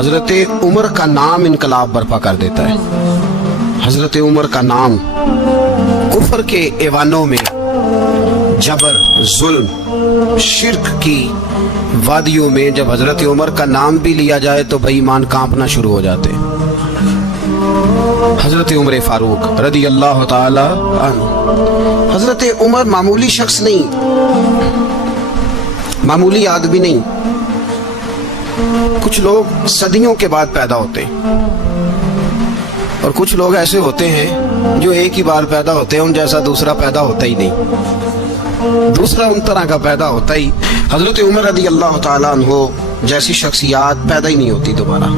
حضرت عمر کا نام انقلاب برپا کر دیتا ہے. حضرت عمر کا نام کفر کے ایوانوں میں جبر، ظلم، شرک کی وادیوں میں جب حضرت عمر کا نام بھی لیا جائے تو بے ایمان کانپنا شروع ہو جاتے. حضرت عمر فاروق رضی اللہ تعالی عنہ. حضرت عمر معمولی شخص نہیں، معمولی آدمی نہیں. کچھ لوگ صدیوں کے بعد پیدا ہوتے ہیں اور کچھ لوگ ایسے ہوتے ہیں جو ایک ہی بار پیدا ہوتے ہیں، ان جیسا دوسرا پیدا ہوتا ہی نہیں، دوسرا ان طرح کا پیدا ہوتا ہی. حضرت عمر رضی اللہ تعالیٰ عنہ جیسی شخصیات پیدا ہی نہیں ہوتی دوبارہ.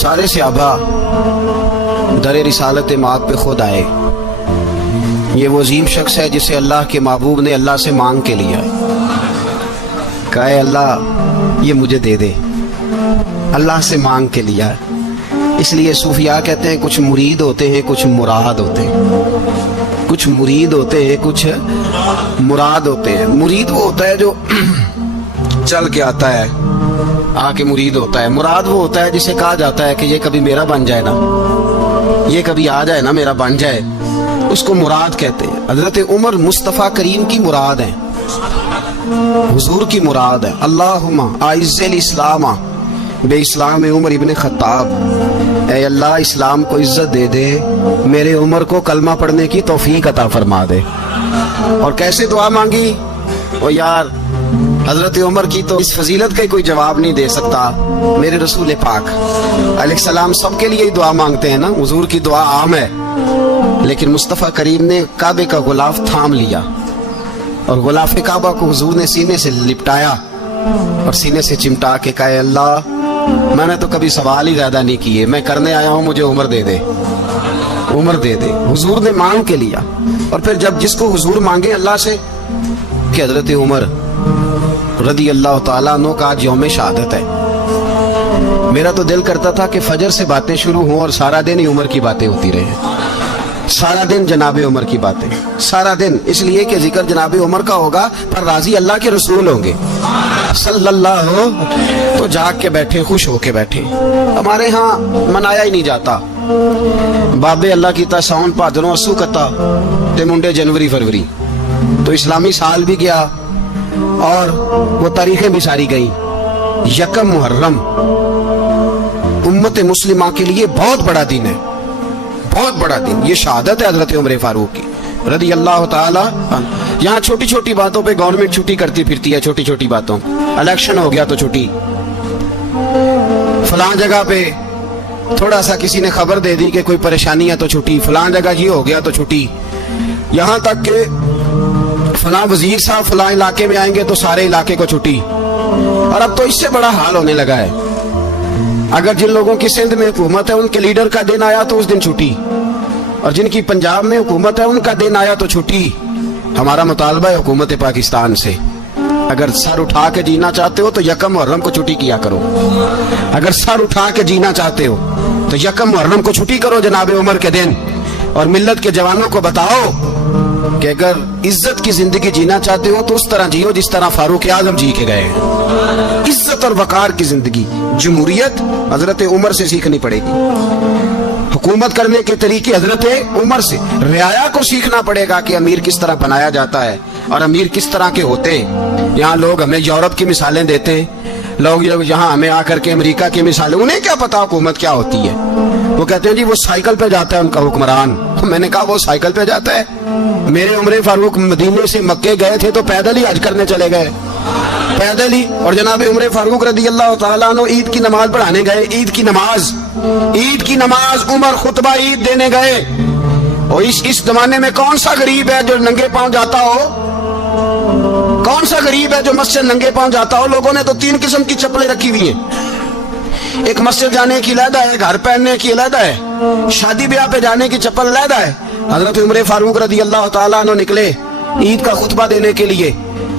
سارے صحابہ در رسالت مآب پہ خود آئے. یہ وہ عظیم شخص ہے جسے اللہ کے محبوب نے اللہ سے مانگ کے لیا، کہا اے اللہ یہ مجھے دے دے. اللہ سے مانگ کے لیا. اس لیے صوفیاء کہتے ہیں کچھ مرید ہوتے ہیں کچھ مراد ہوتے ہیں. کچھ مرید ہوتے ہیں کچھ مراد ہوتے ہیں. مرید وہ ہوتا ہے جو چل کے آتا ہے، آ کے مرید ہوتا ہے. مراد وہ ہوتا ہے جسے کہا جاتا ہے کہ یہ کبھی میرا بن جائے نا، یہ کبھی آ جائے نا، میرا بن جائے، اس کو مراد کہتے ہیں. حضرت عمر مصطفیٰ کریم کی مراد ہیں، حضور کی مراد ہے. اللہم اعز الاسلام بے اسلام عمر ابن خطاب. اے اللہ اسلام کو عزت دے دے، میرے عمر کو کلمہ پڑھنے کی توفیق عطا فرما دے. اور کیسے دعا مانگی؟ او یار حضرت عمر کی تو اس فضیلت کا کوئی جواب نہیں دے سکتا. میرے رسول پاک علیہ السلام سب کے لیے دعا مانگتے ہیں نا، حضور کی دعا عام ہے، لیکن مصطفیٰ کریم نے کعبے کا غلاف تھام لیا اور غلاف کعبہ کو حضور نے سینے سے لپٹایا اور سینے سے چمٹا کے کہا اے اللہ میں نے تو کبھی سوال ہی زیادہ نہیں کیے، میں کرنے آیا ہوں، مجھے عمر دے دے، عمر دے دے. حضور نے مانگ کے لیا. اور پھر جب جس کو حضور مانگے اللہ سے کہ حضرت عمر رضی اللہ تعالیٰ عنہ کا آج یوم شہادت ہے، میرا تو دل کرتا تھا کہ فجر سے باتیں شروع ہوں اور سارا دن ہی عمر کی باتیں ہوتی رہے، سارا دن جناب عمر کی باتیں، سارا دن. اس لیے کہ ذکر جناب عمر کا ہوگا پر راضی اللہ کے رسول ہوں گے صلی اللہ ہو، تو جاگ کے بیٹھے، خوش ہو کے بیٹھے. ہمارے ہاں منایا ہی نہیں جاتا. بابے اللہ کی تا ساؤن پادروں اسو کتا تے منڈے جنوری فروری، تو اسلامی سال بھی گیا اور وہ تاریخیں بھی ساری گئی. یکم محرم امت مسلمہ کے لیے بہت بڑا دن ہے، بہت بڑا دن. یہ شہادت ہے حضرت عمر فاروق کی رضی اللہ تعالی عنہ. یہاں چھوٹی چھوٹی باتوں پہ گورنمنٹ چھٹی کرتی پھرتی ہے، چھوٹی چھوٹی باتوں. الیکشن ہو گیا تو چھٹی، فلاں جگہ پہ تھوڑا سا کسی نے خبر دے دی کہ کوئی پریشانی ہے تو چھٹی، فلاں جگہ یہ ہو گیا تو چھٹی. یہاں تک کہ فلاں وزیر صاحب فلاں علاقے میں آئیں گے تو سارے علاقے کو چھٹی. اور اب تو اس سے بڑا حال ہونے لگا ہے. اگر جن لوگوں کی سندھ میں حکومت ہے ان کے لیڈر کا دن آیا تو اس دن چھٹی، اور جن کی پنجاب میں حکومت ہے ان کا دن آیا تو چھٹی. ہمارا مطالبہ ہے حکومت پاکستان سے، اگر سر اٹھا کے جینا چاہتے ہو تو یکم محرم کو چھٹی کیا کرو. اگر سر اٹھا کے جینا چاہتے ہو تو یکم محرم کو چھٹی کرو جناب عمر کے دن. اور ملت کے جوانوں کو بتاؤ کہ اگر عزت کی زندگی جینا چاہتے ہو تو اس طرح جیو جس طرح فاروق اعظم جی کے گئے ہیں. عزت اور وقار کی زندگی. جمہوریت حضرت عمر سے سیکھنی پڑے گی، حکومت کرنے کے طریقے حضرت عمر سے. رعایا کو سیکھنا پڑے گا کہ امیر کس طرح بنایا جاتا ہے اور امیر کس طرح کے ہوتے ہیں. یہاں لوگ ہمیں یورپ کی مثالیں دیتے ہیں، لوگ یہاں ہمیں آ کر کے امریکہ کی مثالیں، انہیں کیا پتا حکومت کیا ہوتی ہے. وہ کہتے ہیں جی وہ سائیکل پہ جاتا ہے ان کا حکمران. میں نے کہا وہ سائیکل پہ جاتا ہے؟ میرے عمر فاروق مدینے سے مکے گئے تھے تو پیدل ہی حج کرنے چلے گئے، پیدل ہی. اور جناب عمر فاروق رضی اللہ تعالیٰ عنہ عید کی نماز پڑھانے گئے. عید کی نماز عمر خطبہ عید دینے گئے. اور اس زمانے میں کون سا غریب ہے جو ننگے پاؤں جاتا ہو؟ کون سا غریب ہے جو مسجد ننگے پاؤں جاتا ہو؟ لوگوں نے تو 3 قسم کی چپلیں رکھی ہوئی ہیں. ایک مسجد جانے کی علیحدہ ہے، گھر پہننے کی علیحدہ ہے، شادی بیاہ پہ جانے کی چپل علیحدہ ہے. حضرت عمر فاروق رضی اللہ تعالیٰ عنہ نکلے عید کا خطبہ دینے کے لیے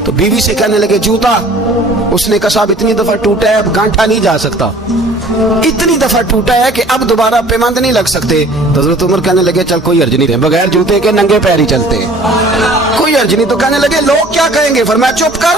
تو بیوی سے کہنے لگے جوتا. اس نے کہا صاحب اتنی دفعہ ٹوٹا ہے اب گانٹھا نہیں جا سکتا، اتنی دفعہ ٹوٹا ہے کہ اب دوبارہ پیماند نہیں لگ سکتے. تو حضرت عمر کہنے لگے چل کوئی حرج نہیں ہے، بغیر جوتے کے ننگے پیر ہی چلتے، کوئی حرج نہیں. تو کہنے لگے لوگ کیا کہیں گے؟ فرمایا چپ کر.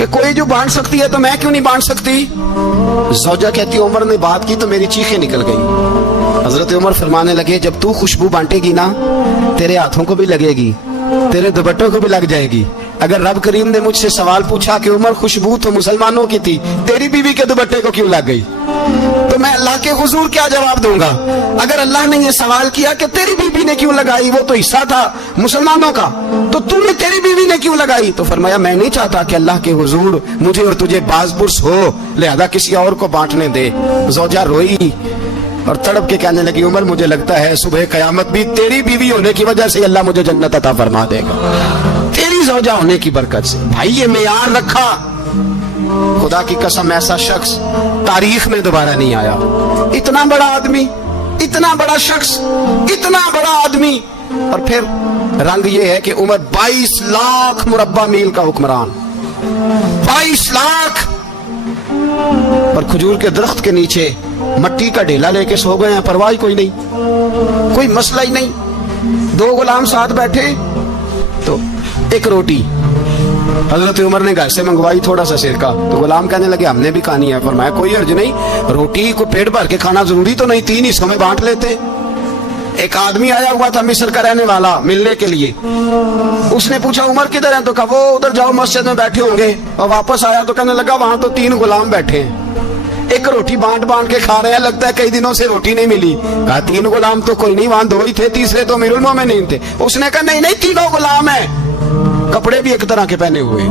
کہ کوئی جو بانٹ سکتی ہے تو میں کیوں نہیں بانٹ سکتی؟ زوجہ کہتی عمر نے بات کی تو میری چیخیں نکل گئی. حضرت عمر فرمانے لگے جب تو خوشبو بانٹے گی نا تیرے ہاتھوں کو بھی لگے گی, تیرے دوپٹوں کو بھی لگ جائے گی. اگر رب کریم نے مجھ سے سوال پوچھا کہ عمر خوشبو تو مسلمانوں کی تھی, تیری بیوی کے دوپٹے کو کیوں لگ گئی, تو میں اللہ کے حضور کیا جواب دوں گا؟ اگر اللہ نے یہ سوال کیا کہ تیری بیوی نے کیوں لگائی, وہ تو حصہ تھا مسلمانوں کا, تو نے تیری بیوی نے کیوں لگائی؟ تو فرمایا میں نہیں چاہتا کہ اللہ کے حضور مجھے اور تجھے باز پرس ہو, لہذا کسی اور کو بانٹنے دے. زوجہ روئی اور تڑپ کے کہنے لگی عمر مجھے لگتا ہے صبح قیامت بھی تیری بیوی ہونے کی وجہ سے اللہ مجھے جنت عطا فرما دے گا, تیری زوجہ ہونے کی برکت سے. بھائی یہ معیار رکھا, خدا کی قسم ایسا شخص تاریخ میں دوبارہ نہیں آیا. اتنا بڑا آدمی, اتنا بڑا شخص, اتنا بڑا آدمی, اور پھر رنگ یہ ہے کہ عمر 22 لاکھ مربع میل کا حکمران, 22 لاکھ, اور کھجور کے درخت کے نیچے مٹی کا ڈھیلا لے کے سو گئے ہیں, پرواہ کوئی نہیں, کوئی مسئلہ ہی نہیں. 2 غلام ساتھ بیٹھے تو ایک روٹی حضرت عمر نے گھر سے منگوائی, تھوڑا سا سرکہ, تو غلام کہنے لگے ہم نے بھی کھانی ہے. فرمایا کوئی حرج نہیں, روٹی کو پیٹ بھر کے کھانا ضروری تو نہیں, 3 حصوں میں بانٹ لیتے. ایک آدمی آیا ہوا تھا مصر کا رہنے والا ملنے کے لیے, اس نے پوچھا عمر کدھر ہیں, تو کہا وہ ادھر جاؤ مسجد میں بیٹھے ہوں گے. اور واپس آیا تو کہنے لگا وہاں تو 3 غلام بیٹھے ہیں, ایک روٹی بانٹ بانٹ کے کھا رہے ہیں, لگتا ہے کئی دنوں سے روٹی نہیں ملی. کہا 3 غلام تو کوئی نہیں, وہاں 2 ہی تھے, تیسرے تو امیر المومنین تھے. اس نے کہا نہیں نہیں 3 غلام ہیں, کپڑے بھی ایک طرح کے پہنے ہوئے,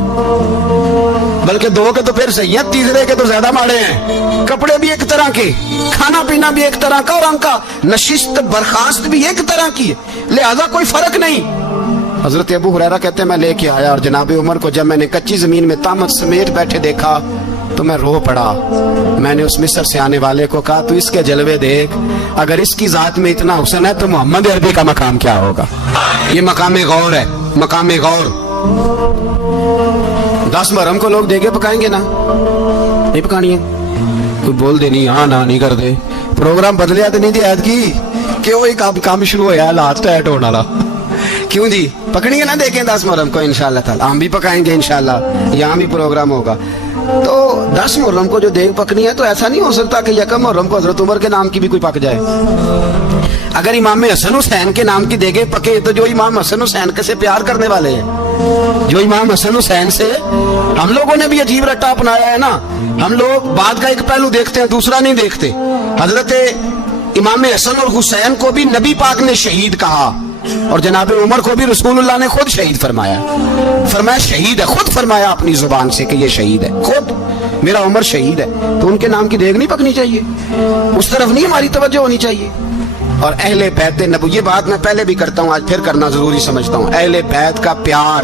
بلکہ 2 کے تو پھر صحیح ہیں, تیسرے کے تو زیادہ ماڑے ہیں. کپڑے بھی ایک طرح کے, کھانا پینا بھی ایک طرح کا, اور ان کا نشست برخاست بھی ایک طرح کی ہے, لہذا کوئی فرق نہیں. حضرت ابو ہریرہ کہتے ہیں میں لے کے آیا, اور جناب عمر کو جب میں نے کچی زمین میں تامت سمیت بیٹھے دیکھا تو میں رو پڑا. میں نے اس مصر سے آنے والے کو کہا تو اس کے جلوے دیکھ, اگر اس کی ذات میں اتنا حسن ہے تو محمد عربی کا مقام کیا ہوگا. یہ مقام غور ہے, مقام غور. 10 محرم کو لوگ دیگے پکائیں گے نا, نہیں پکانی ہے, کوئی بول دے نہیں ہاں نہ نہیں کر دے, پروگرام بدلیا تو نہیں دی عید کی کہ وہ ایک کام شروع ہوا لاسٹ ایٹ ہونے والا, کیوں جی پکڑیں گے نا دیکھیں 10 محرم کو انشاءاللہ تعالی, ہم بھی پکائیں گے انشاءاللہ, یہاں بھی پروگرام ہوگا. تو 10 محرم کو جو دیگ پکنی ہے تو ایسا نہیں ہو سکتا کہ یکم محرم کو حضرت عمر کے نام کی بھی کوئی پک جائے. اگر امام حسن حسین کے نام کی دیگیں پکے تو جو امام حسن حسین سے پیار کرنے والے ہیں, جو امام حسن حسین سے, ہم لوگوں نے بھی عجیب رٹا اپنایا ہے نا, ہم لوگ بات کا ایک پہلو دیکھتے ہیں دوسرا نہیں دیکھتے. حضرت امام حسن اور حسین کو بھی نبی پاک نے شہید کہا, اور جناب عمر کو بھی رسول اللہ نے خود شہید فرمایا. فرمایا شہید ہے, خود فرمایا اپنی زبان سے کہ یہ شہید ہے, خود میرا عمر شہید ہے. تو ان کے نام کی دیگ نہیں پکنی چاہیے, اس طرف نہیں ہماری توجہ ہونی چاہیے. اور اہل بیت نبو, یہ بات میں پہلے بھی کرتا ہوں, آج پھر کرنا ضروری سمجھتا ہوں. اہل بیت کا پیار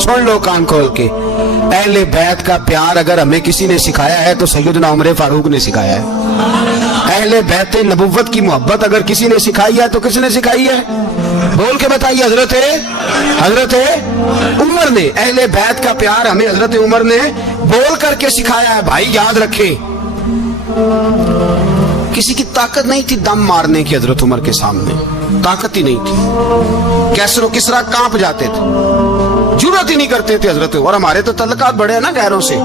سن لو کان کھول کے, اہل بیت کا پیار اگر ہمیں کسی نے سکھایا ہے تو سیدنا عمر فاروق نے سکھایا ہے. اہل بیت نبوت کی محبت اگر کسی نے سکھائی ہے تو کس نے سکھائی ہے؟ بول کے بتائیے. حضرت عمر نے. اہل بیت کا پیار ہمیں حضرت عمر نے بول کر کے سکھایا ہے. بھائی یاد رکھے, کسی کی طاقت نہیں تھی دم مارنے کی حضرت عمر کے سامنے, طاقت ہی نہیں تھی. کیسر و کسرا کانپ جاتے تھے, جرأت ہی نہیں کرتے تھے حضرت. اور ہمارے تو تعلقات بڑے ہیں نا غیروں سے.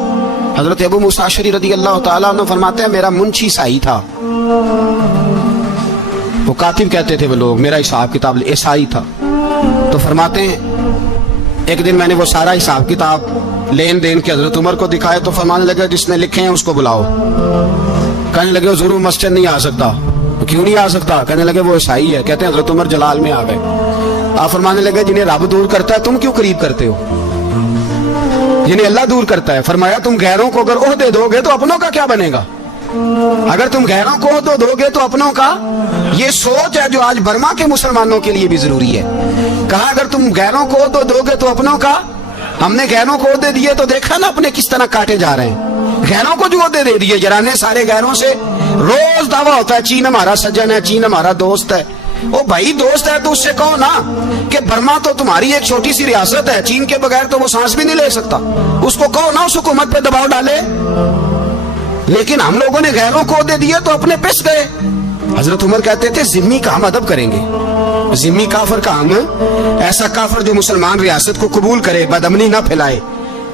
حضرت ابو موسیٰ اشعری رضی اللہ تعالیٰ عنہ فرماتے ہیں میرا منشی عیسائی تھا, وہ کاتب کہتے تھے وہ لوگ, میرا حساب کتاب عیسائی تھا. تو فرماتے ہیں ایک دن میں نے وہ سارا حساب کتاب لین دین کے حضرت عمر کو دکھائے تو فرمانے لگے جس نے لکھے ہیں اس کو بلاؤ. کہنے لگے ضرور مسجد نہیں آ سکتا. کیوں نہیں آ سکتا؟ کہنے لگے وہ عیسائی ہے. کہتے ہیں حضرت عمر جلال میں آ گئے. آپ فرمانے لگے جنہیں رب دور کرتا ہے تم کیوں قریب کرتے ہو, جنہیں اللہ دور کرتا ہے. فرمایا تم غیروں کو اگر عہدے دو گے تو اپنوں کا کیا بنے گا؟ اگر تم غیروں کو عہدے دو گے تو اپنوں کا. یہ سوچ ہے جو آج برما کے مسلمانوں کے لیے بھی ضروری ہے. کہا اگر تم غیروں کو عہدے دو گے تو اپنوں کا. ہم نے غیروں کو عہدے دیے تو دیکھا نا اپنے کس طرح کاٹے جا رہے ہیں. غیروں کو جو عہدے دے دیے جرانے سارے غیروں سے. روز دعویٰ ہوتا ہے چین ہمارا سجن ہے, چین ہمارا دوست ہے. او بھائی دوست ہے تو اس سے کہو نا کہ برما تو تمہاری ایک چھوٹی سی ریاست ہے, چین کے بغیر تو وہ سانس بھی نہیں لے سکتا. اس کو کہو نا اس حکومت پہ دباؤ ڈالے. لیکن ہم لوگوں نے غیروں کو عہدے دیے تو اپنے پس گئے. حضرت عمر کہتے تھے ذمی کا ہم ادب کریں گے. ذمی کافر کا ہم, ایسا کافر جو مسلمان ریاست کو قبول کرے, بدامنی نہ پھیلائے,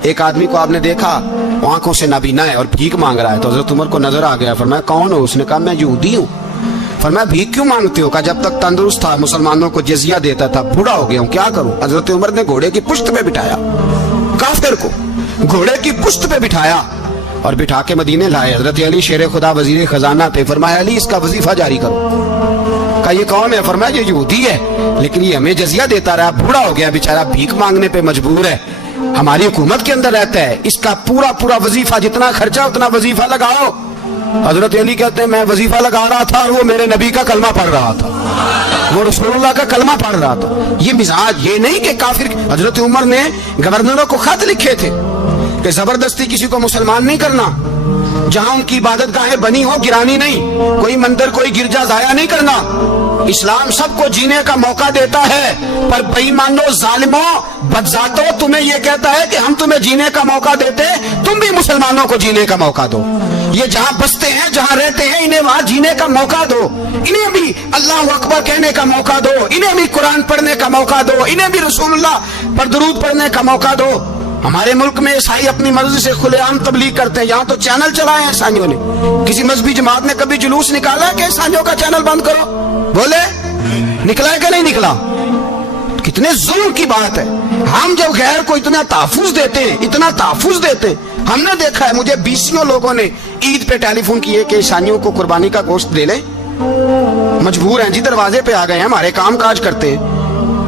ایک آدمی کو آپ نے دیکھا آنکھوں سے نابینا ہے اور بھیک مانگ رہا ہے, تو حضرت عمر کو نظر آ گیا, فرمایا کون ہو؟ اس نے کہا میں یہودی ہوں. فرمایا بھیک کیوں مانگتے ہو؟ کہا جب تک تندرست تھا مسلمانوں کو جزیہ دیتا تھا, بوڑھا ہو گیا ہوں کیا کروں. حضرت عمر نے گھوڑے کی پشت پہ بٹھایا, کافر کو گھوڑے کی پشت پہ بٹھایا اور بٹھا کے مدینے لائے. حضرت علی شیر خدا وزیر خزانہ تھے, فرمایا علی اس کا وظیفہ جاری کرو. کہا یہ کون ہے؟ فرمایا یہ یہودی ہے لیکن یہ ہمیں جزیہ دیتا رہا, بوڑھا ہو گیا بیچارہ, بھیک مانگنے پہ مجبور ہے, ہماری حکومت کے اندر رہتا ہے, اس کا پورا وظیفہ جتنا خرچہ اتنا وظیفہ لگاؤ. حضرت علی کہتے ہیں میں وظیفہ لگا رہا تھا اور وہ میرے نبی کا کلمہ پڑھ رہا تھا, وہ رسول اللہ کا کلمہ پڑھ رہا تھا. یہ مزاج یہ نہیں کہ کافر. حضرت عمر نے گورنروں کو خط لکھے تھے کہ زبردستی کسی کو مسلمان نہیں کرنا, جہاں ان کی عبادت گاہیں بنی ہو گرانی نہیں, کوئی مندر کوئی گرجا ضائع نہیں کرنا. اسلام سب کو جینے کا موقع دیتا ہے, پر بے ایمانوں ظالموں بدذاتوں تمہیں یہ کہتا ہے کہ ہم تمہیں جینے کا موقع دیتے, تم بھی مسلمانوں کو جینے کا موقع دو. یہ جہاں بستے ہیں جہاں رہتے ہیں انہیں وہاں جینے کا موقع دو, انہیں بھی اللہ اکبر کہنے کا موقع دو, انہیں بھی قرآن پڑھنے کا موقع دو, انہیں بھی رسول اللہ پر درود پڑھنے کا موقع دو. ہمارے ملک میں عیسائی اپنی مرضی سے کھلے عام تبلیغ کرتے ہیں, یہاں تو چینل چلائے ہیں عیسائیوں نے. کسی مذہبی جماعت نے کبھی جلوس نکالا ہے کہ عیسائیوں کا چینل بند کرو؟ بولے نکلا ہے کہ نہیں نکلا؟ کتنے ظلم کی بات ہے. ہم جب غیر کو اتنا تحفظ دیتے ہیں, اتنا تحفظ دیتے ہیں, ہم نے دیکھا ہے مجھے 20 لوگوں نے عید پہ ٹیلی فون کیے کہ عیسائیوں کو قربانی کا گوشت دے لیں, مجبور ہیں جی, دروازے پہ آ گئے ہیں, ہمارے کام کاج کرتے ہیں.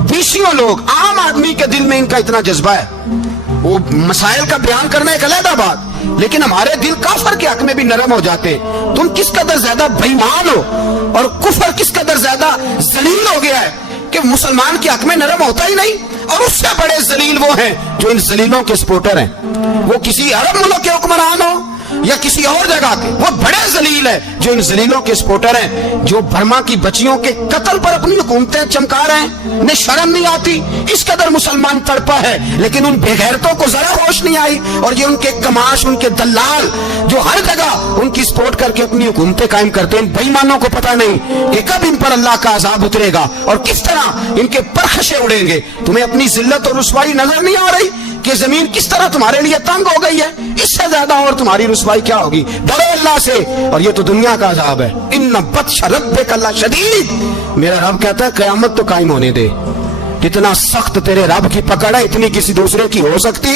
20 لوگ, عام آدمی کے دل میں ان کا اتنا جذبہ ہے, وہ مسائل کا بیان کرنا ایک علیحدہ بات, لیکن ہمارے دل کافر کے حق میں بھی نرم ہو جاتے. تم کس قدر زیادہ بے ایمان ہو اور کفر کس قدر زیادہ ذلیل ہو گیا ہے کہ مسلمان کے حق میں نرم ہوتا ہی نہیں. اور اس سے بڑے ذلیل وہ ہیں جو ان ذلیلوں کے سپورٹر ہیں, وہ کسی عرب ملک کے حکمران ہو یا کسی اور جگہ کے, وہ بڑے ذلیل ہیں جو ان ذلیلوں کے سپورٹر ہیں, جو برما کی بچیوں کے قتل پر اپنی حکومتیں چمکا رہے ہیں. انہیں شرم نہیں آتی, اس قدر مسلمان تڑپا ہے لیکن ان بے غیرتوں کو ذرا ہوش نہیں آئی. اور یہ ان کے کماش, ان کے دلال جو ہر جگہ ان کی سپورٹ کر کے اپنی حکومتیں قائم کرتے ہیں, ان بے ایمانوں کو پتہ نہیں کہ کب ان پر اللہ کا عذاب اترے گا اور کس طرح ان کے پرخشے اڑیں گے. تمہیں اپنی ذلت اور رسوائی نظر نہیں آ رہی کہ زمین کس طرح تمہارے لیے تنگ ہو گئی ہے؟ اس سے زیادہ اور تمہاری رسوائی کیا ہوگی؟ ڈرو اللہ سے, اور یہ تو دنیا کا عذاب ہے. ان بطش ربک لشدید, میرا رب کہتا ہے قیامت تو قائم ہونے دے. جتنا سخت تیرے رب کی پکڑ ہے اتنی کسی دوسرے کی ہو سکتی,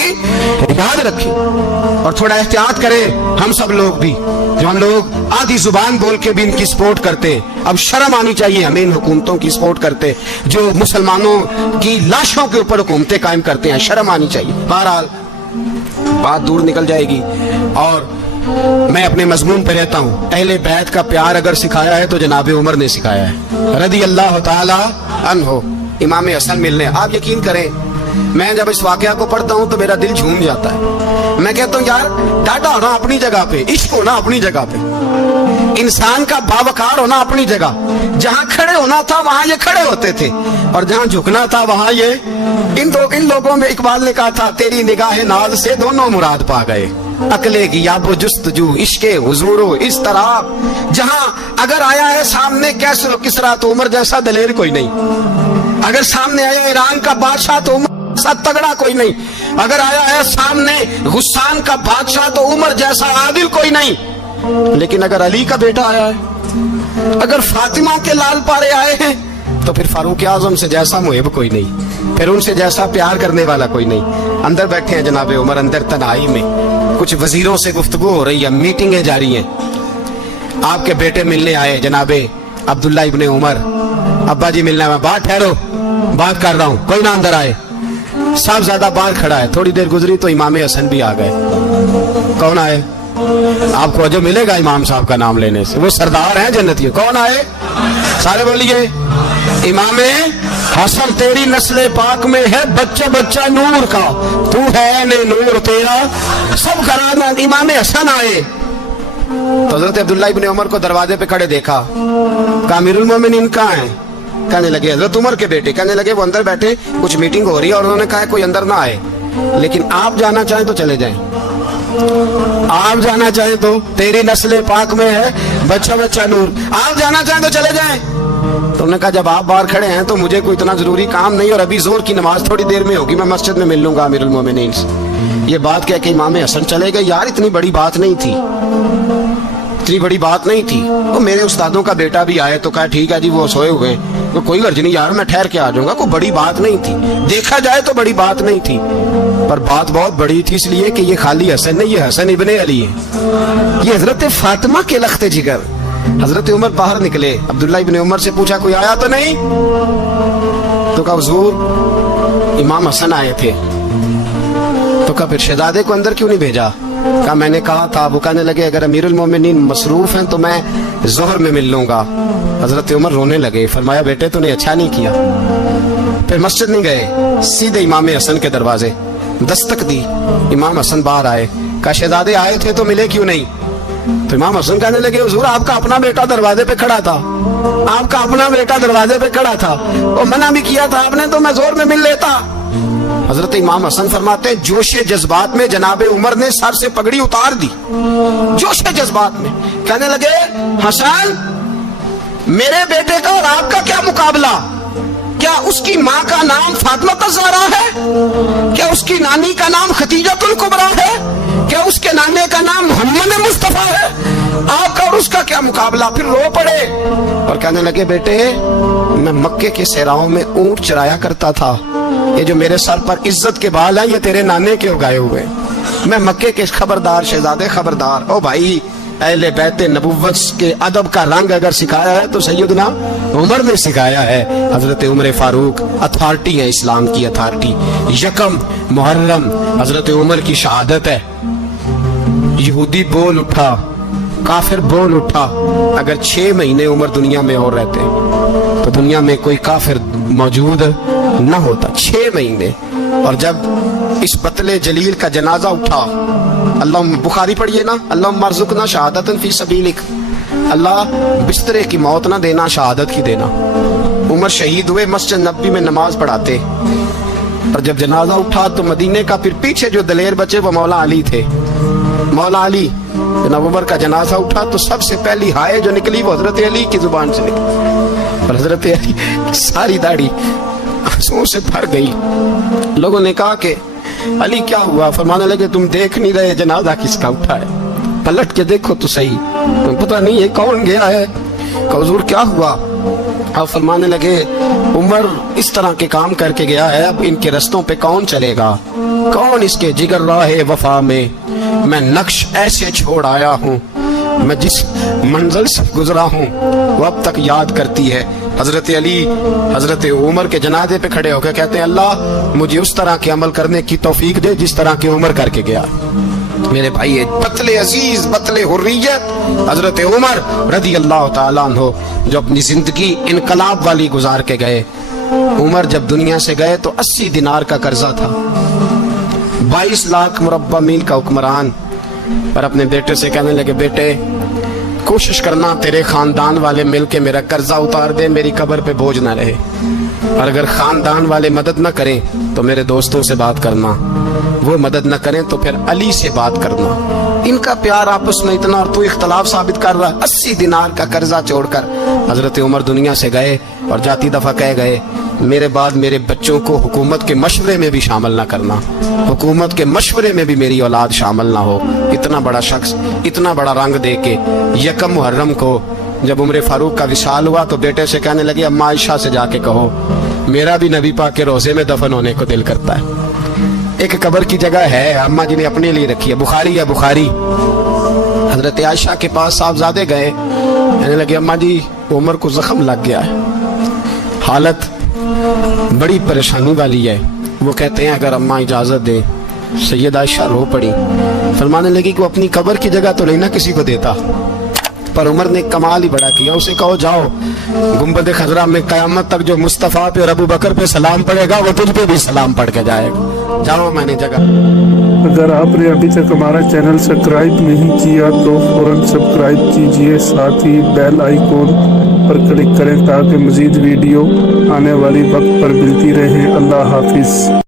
یاد رکھیں. اور تھوڑا احتیاط کریں ہم سب لوگ بھی, جو ہم لوگ آدھی زبان بول کے بھی ان کی سپورٹ کرتے ہیں. اب شرم آنی چاہیے ہمیں ان حکومتوں کی سپورٹ کرتے جو مسلمانوں کی لاشوں کے اوپر حکومتیں قائم کرتے ہیں, شرم آنی چاہیے. بہرحال بات دور نکل جائے گی اور میں اپنے مضمون پہ رہتا ہوں. اہل بیت کا پیار اگر سکھایا ہے تو جناب عمر نے سکھایا ہے رضی اللہ تعالی عنہ. امام حسن ملنے, آپ یقین کریں میں جب اس واقعہ کو پڑھتا ہوں تو میرا دل جھوم جاتا ہے. میں کہتا ہوں یار ڈاٹا ہونا اپنی جگہ پہ, عشق ہونا اپنی جگہ پہ, انسان کا باوقار ہونا اپنی جگہ. جہاں کھڑے ہونا تھا وہاں یہ کھڑے ہوتے تھے, اور جہاں جھکنا تھا وہاں یہ. ان لوگوں میں اقبال نے کہا تھا تیری نگاہ ناز سے دونوں مراد پا گئے, عقلے کی یاب و جستجو عشق حضور و اس طرح. جہاں اگر آیا ہے سامنے کیسر و کسرا تو عمر جیسا دلیر کوئی نہیں. اگر سامنے آیا ایران کا بادشاہ تو عمر جیسا تگڑا کوئی نہیں. اگر آیا ہے سامنے غسان کا بادشاہ تو عمر جیسا عادل کوئی نہیں. لیکن اگر علی کا بیٹا آیا ہے, اگر فاطمہ کے لال پارے آئے ہیں تو پھر فاروق اعظم سے جیسا محب کوئی نہیں, پھر ان سے جیسا پیار کرنے والا کوئی نہیں. اندر بیٹھے ہیں جناب عمر, اندر تنہائی میں کچھ وزیروں سے گفتگو ہو رہی ہے, میٹنگیں جاری ہیں. آپ کے بیٹے ملنے آئے جناب عبداللہ ابن عمر, ابا جی ملنا ہے. بات ٹھہرو, بات کر رہا ہوں, کوئی نہ اندر آئے. صاحب زیادہ باہر کھڑا ہے. تھوڑی دیر گزری تو امام حسن بھی آ گئے. کون آئے؟ آپ کو جو ملے گا امام صاحب کا نام لینے سے, وہ سردار ہیں جنتی. کون آئے؟ سارے بولیے امام حسن تیری نسل پاک میں ہے بچہ بچہ نور کا, تو ہے نے نور تیرا سب کرانا. امام حسن آئے تو حضرت عبداللہ ابن عمر کو دروازے پہ کھڑے دیکھا. کہا امیر المومنین کہاں ہیں؟ کہنے لگے حضرت عمر کے بیٹے. کہنے لگے وہ اندر بیٹھے, کچھ میٹنگ ہو رہی ہے اور انہوں نے کہا کوئی اندر نہ آئے, لیکن آپ جانا چاہیں تو چلے جائیں. آپ جانا چاہیں تو تیری نسل پاک میں ہے بچہ بچہ نور, آپ جانا چاہیں تو چلے جائیں. تو انہوں نے کہا جب آپ باہر کھڑے ہیں تو مجھے کوئی اتنا ضروری کام نہیں, اور ابھی زور کی نماز تھوڑی دیر میں ہوگی, میں مسجد میں مل لوں گا امیر المومنین سے. یہ بات کہہ کے امام حسن چلے گئے. یار اتنی بڑی بات نہیں تھی, اتنی بڑی بات نہیں تھی. وہ میرے استادوں کا بیٹا بھی آئے تو کہا ٹھیک ہے جی وہ سوئے ہوئے ہیں, کوئی غرض نہیں یار میں ٹھہر کے آ جاؤں گا, کوئی بڑی بات نہیں تھی. دیکھا جائے تو بڑی بات نہیں تھی, پر بات بہت بڑی تھی, اس لیے کہ یہ خالی حسن نہیں, یہ حسن ابن علی ہے. یہ حضرت فاطمہ کے لخت جگر. حضرت عمر باہر نکلے, عبداللہ ابن عمر سے پوچھا کوئی آیا تو نہیں؟ تو کہا حضور امام حسن آئے تھے. تو کہا پھر شہزادے کو اندر کیوں نہیں بھیجا؟ کہا میں نے کہا تھا. وہ کہنے لگے اگر امیر المومنین مصروف ہیں تو میں ظہر میں مل لوں گا. حضرت عمر رونے لگے, فرمایا بیٹے تو نے اچھا نہیں کیا. پھر مسجد نہیں گئے, سیدھے امام حسن کے دروازے دستک دی. امام حسن باہر آئے, کہا شہزادے آئے تھے تو ملے کیوں نہیں؟ تو امام حسن کہنے لگے حضور آپ کا اپنا بیٹا دروازے پہ کھڑا تھا, آپ کا اپنا بیٹا دروازے پہ کھڑا تھا, اور منع بھی کیا تھا آپ نے تو میں ظہر میں مل لیتا. حضرت امام حسن فرماتے ہیں جوش جذبات میں جناب عمر نے سر سے پگڑی اتار دی. جوش جذبات میں کہنے لگے حسن میرے بیٹے کا اور آپ کا کیا مقابلہ؟ کیا اس کی ماں کا نام فاطمہ الزہرا ہے؟ کیا اس کی نانی کا نام خدیجہ الکبریٰ ہے؟ کیا اس کے نانے کا نام محمد مصطفیٰ ہے؟ آپ کا اور اس کا کیا مقابلہ؟ پھر رو پڑے اور کہنے لگے بیٹے میں مکے کے صحراؤں میں اونٹ چرایا کرتا تھا, یہ جو میرے سر پر عزت کے بال ہیں یہ تیرے نانے کے اگائے ہوئے. میں مکے کے خبردار شہزادے خبردار. او بھائی اہل بیت نبوت کے ادب کا رنگ اگر سکھایا ہے تو سیدنا عمر نے سکھایا ہے. حضرت عمر فاروق اتھارٹی ہے, اسلام کی اتھارٹی. یکم محرم حضرت عمر کی شہادت ہے. یہودی بول اٹھا, کافر بول اٹھا. اگر 6 مہینے عمر دنیا میں اور رہتے تو دنیا میں کوئی کافر موجود نہ ہوتا. 6 مہینے. اور جب اس بطل جلیل کا جنازہ اٹھا, اللہ بخاری پڑھیے نا, اللہم ارزقنا شہادتا فی سبیلک, اللہ بسترے کی موت نہ دینا شہادت کی دینا. عمر شہید ہوئے, مسجد نبوی میں نماز پڑھاتے, اور جب جنازہ اٹھا تو مدینے کا پھر پیچھے جو دلیر بچے وہ مولا علی تھے. مولا علی جناب عمر کا جنازہ اٹھا تو سب سے پہلی ہائے جو نکلی وہ حضرت علی کی زبان سے نکلی, اور حضرت علی ساری داڑھی آنسوؤں سے بھر گئی. لوگوں نے کہا کہ علی کیا ہوا؟ فرمانے لگے تم دیکھ نہیں رہے جنازہ کس کا اٹھا ہے, پلٹ کے دیکھو تو صحیح, تم پتہ نہیں یہ کون گیا ہے. کہ حضور کیا ہوا؟ آپ فرمانے لگے عمر اس طرح کے کام کر کے گیا ہے, اب ان کے رستوں پہ کون چلے گا؟ کون اس کے جگر راہ وفا میں میں نقش ایسے چھوڑ آیا ہوں, میں جس منزل سے گزرا ہوں وہ اب تک یاد کرتی ہے. حضرت علی حضرت عمر کے جنازے پہ کھڑے ہو کے کہتے ہیں اللہ مجھے اس طرح کے عمل کرنے کی توفیق دے جس طرح کی عمر کر کے گیا. میرے بھائی بطل عزیز بطل حریت حضرت عمر رضی اللہ تعالیٰ عنہ جو اپنی زندگی انقلاب والی گزار کے گئے. عمر جب دنیا سے گئے تو 80 دینار کا قرضہ تھا, 22 لاکھ مربع میل کا حکمران. اور اپنے بیٹے سے کہنے لگے بیٹے کوشش کرنا تیرے خاندان والے مل کے میرا قرضہ اتار دے, میری قبر پہ بوجھ نہ رہے, اور اگر خاندان والے مدد نہ کریں تو میرے دوستوں سے بات کرنا, وہ مدد نہ کریں تو پھر علی سے بات کرنا. ان کا پیار آپس میں اتنا اور تو اختلاف ثابت کر رہا. 80 دینار کا قرضہ چھوڑ کر حضرت عمر دنیا سے گئے, اور جاتی دفعہ کہہ گئے میرے بعد میرے بچوں کو حکومت کے مشورے میں بھی شامل نہ کرنا, حکومت کے مشورے میں بھی میری اولاد شامل نہ ہو. اتنا بڑا شخص اتنا بڑا رنگ دے کے یکم محرم کو جب عمر فاروق کا وصال ہوا تو بیٹے سے کہنے لگے اماں عائشہ سے جا کے کہو میرا بھی نبی پاک کے روزے میں دفن ہونے کو دل کرتا ہے. ایک قبر کی جگہ ہے اماں جی نے اپنے لیے رکھی ہے, بخاری ہے بخاری. حضرت عائشہ کے پاس صاحبزادے گئے, کہنے لگے اماں جی عمر کو زخم لگ گیا ہے, حالت بڑی پریشانی والی ہے. وہ کہتے ہیں اگر اماں اجازت دیں. سید عائشہ رو پڑی, فرمانے لگی کہ وہ اپنی قبر کی جگہ تو نہیں نہ کسی کو دیتا, پر عمر نے کمال ہی بڑا کیا. اسے کہو جاؤ گنبد خضرا میں قیامت تک جو مصطفیٰ پہ اور ابو بکر پہ سلام پڑے گا وہ تجھ پہ بھی سلام پڑھ کے جائے گا, جاؤ میں نے جگہ. اگر آپ نے ابھی تک ہمارا چینل سبسکرائب نہیں کیا تو فوراً سبسکرائب کیجئے, ساتھ ہی بیل آئیکن پر کلک کریں تاکہ مزید ویڈیو آنے والی وقت پر ملتی رہیں. اللہ حافظ.